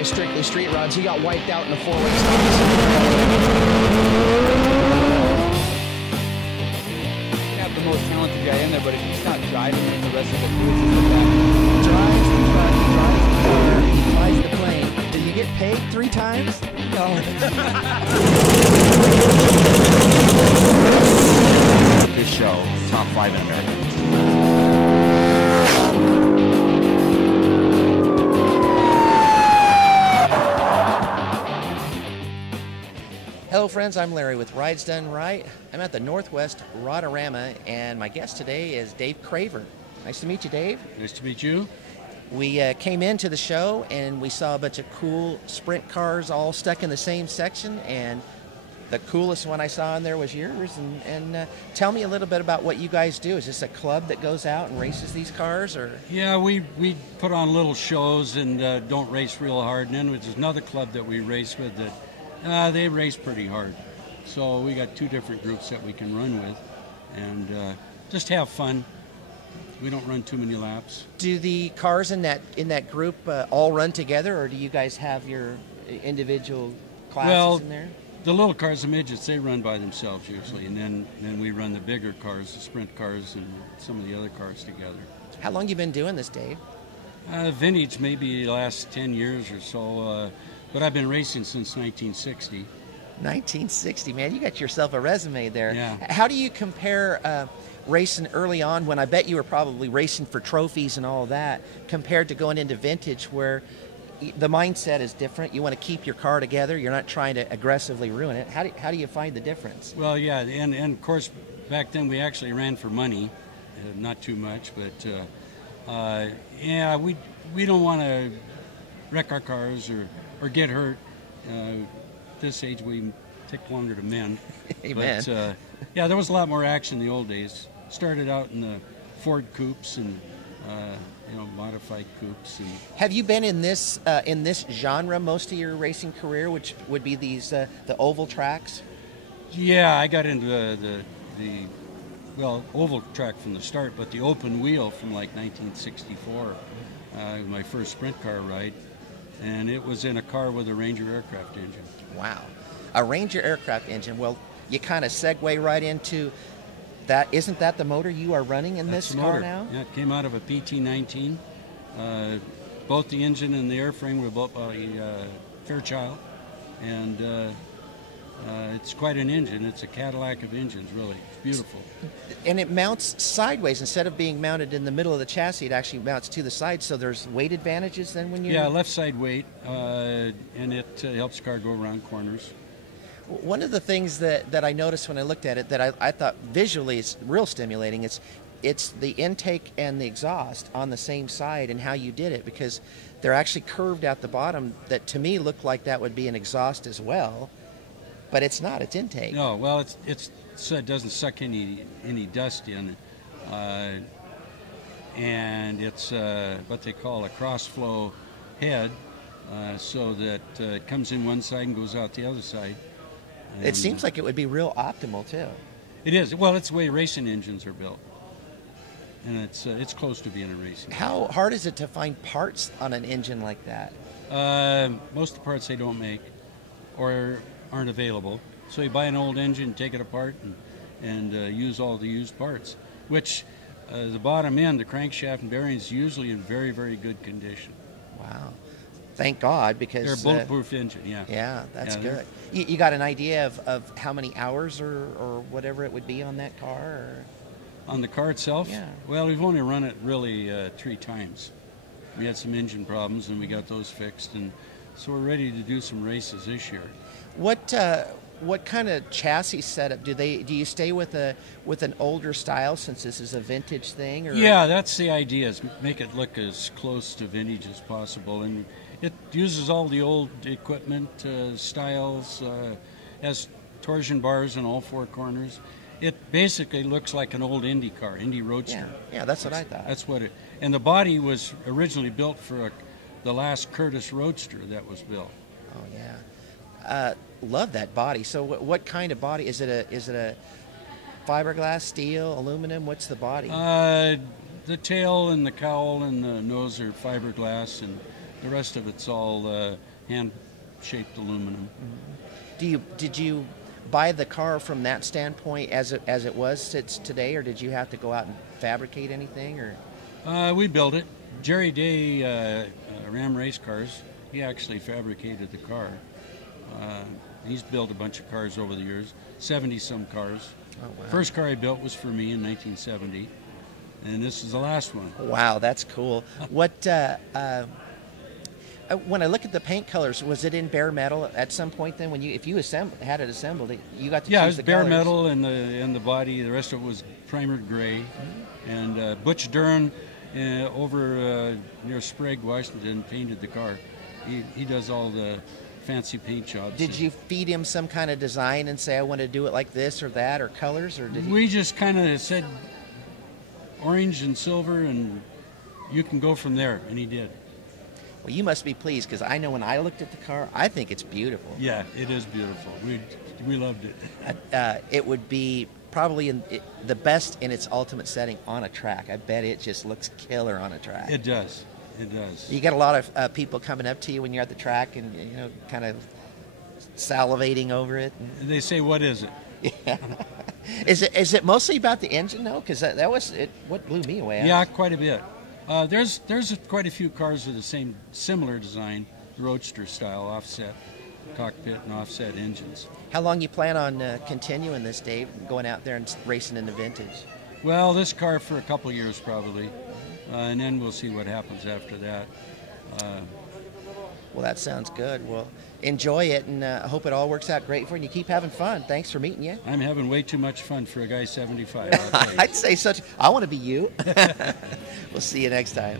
by strictly street rods. He got wiped out in the four-way stop. You have the most talented guy in there, but if he's not driving, then the rest of the crew is just back. Drives the truck, drives the car, he flies the plane. Did you get paid 3 times? No. This show, top 5 in America. Hello friends, I'm Larry with Rides Done Right. I'm at the Northwest Rodarama, and my guest today is Dave Craver. Nice to meet you, Dave. Nice to meet you. We came into the show and we saw a bunch of cool sprint cars all stuck in the same section, and the coolest one I saw in there was yours. And tell me a little bit about what you guys do. Is this a club that goes out and races these cars, or? Yeah, we put on little shows and don't race real hard. And then there's another club that we race with that they race pretty hard. So we got 2 different groups that we can run with, and just have fun. We don't run too many laps. Do the cars in that group all run together, or do you guys have your individual classes in there? The little cars, the midgets, they run by themselves usually, and then we run the bigger cars, the sprint cars, and some of the other cars together. How long you been doing this, Dave? Vintage, maybe the last 10 years or so, but I've been racing since 1960. 1960, man, you got yourself a resume there. Yeah. How do you compare racing early on, when I bet you were probably racing for trophies and all that, compared to going into vintage, where the mindset is different? You want to keep your car together. You're not trying to aggressively ruin it. How do you find the difference? Well, yeah, and of course, back then we actually ran for money, not too much, but yeah, we don't want to wreck our cars or get hurt. This age we take longer to mend. Amen. But yeah, there was a lot more action in the old days. Started out in the Ford coupes and modified coupes. And have you been in this genre most of your racing career, which would be these the oval tracks? Yeah, I got into the oval track from the start, but the open wheel from like 1964, my first sprint car ride, and it was in a car with a Ranger aircraft engine. Wow, a Ranger aircraft engine. Well, you kind of segue right into that. Isn't that the motor you are running in this car now? Yeah, it came out of a PT-19. Both the engine and the airframe were built by Fairchild, and it's quite an engine. It's a Cadillac of engines, really. It's beautiful. And it mounts sideways. Instead of being mounted in the middle of the chassis, it actually mounts to the side, so there's weight advantages then when you... Yeah, left side weight, and it helps the car go around corners. One of the things that I noticed when I looked at it that I thought visually is real stimulating, it's the intake and the exhaust on the same side and how you did it, because they're actually curved out the bottom that to me looked like that would be an exhaust as well. But it's not. It's intake. No, well, it's so it doesn't suck any dust in, and it's what they call a cross-flow head, so that it comes in one side and goes out the other side. And it seems like it would be real optimal too. It is. Well, it's the way racing engines are built, and it's close to being a racing. How hard is it to find parts on an engine like that? Most of the parts they don't make, or aren't available. So you buy an old engine, take it apart, and use all the used parts, which the bottom end, the crankshaft and bearings, usually in very, very good condition. Wow. Thank God, because... They're a bulletproof engine, yeah. Yeah, that's good. You got an idea of how many hours or whatever it would be on that car? Or? On the car itself? Yeah. Well, we've only run it really 3 times. We had some engine problems, and we got those fixed, and so we're ready to do some races this year. What kind of chassis setup do you stay with an older style, since this is a vintage thing? Or? Yeah, that's the idea, is make it look as close to vintage as possible, and it uses all the old equipment styles, has torsion bars in all 4 corners. It basically looks like an old Indy car, Indy Roadster. Yeah, that's what I thought. That's what it. And the body was originally built for the last Curtiss Roadster that was built. Oh yeah. Love that body. So what kind of body is it? A fiberglass, steel, aluminum? What's the body? The tail and the cowl and the nose are fiberglass, and the rest of it's all hand-shaped aluminum. Did you buy the car from that standpoint as it was today, or did you have to go out and fabricate anything? Or We built it. Jerry Day, Ram Race Cars, he actually fabricated the car. He's built a bunch of cars over the years, 70-some cars. Oh, wow. First car I built was for me in 1970, and this is the last one. Wow, that's cool. What? When I look at the paint colors, was it in bare metal at some point? Then, if you had it assembled, you got to Yeah, it choose was the bare colors. metal in the body. The rest of it was primered gray. And Butch Dern over near Sprague, Washington, painted the car. He does all the fancy paint jobs. Did you feed him some kind of design and say, I want to do it like this or that, or colors, or did he? We just kind of said orange and silver, and you can go from there, and he did. Well, you must be pleased, because I know when I looked at the car, I think it's beautiful. Yeah, it is beautiful. We loved it. It would be probably the best in its ultimate setting on a track. I bet it just looks killer on a track. It does. It does. You get a lot of people coming up to you when you're at the track and, kind of salivating over it. And they say, what is it? Yeah. Is it mostly about the engine, though? Because that was what blew me away. Yeah, quite a bit. There's quite a few cars with the similar design, Roadster style, offset cockpit and offset engines. How long you plan on continuing this, Dave, going out there and racing in the vintage? Well, this car for a couple years probably, and then we'll see what happens after that. Well, that sounds good. Well, enjoy it, and I hope it all works out great for you, and you keep having fun. Thanks for meeting you. I'm having way too much fun for a guy 75. I'll tell you. I'd say such. I want to be you. We'll see you next time.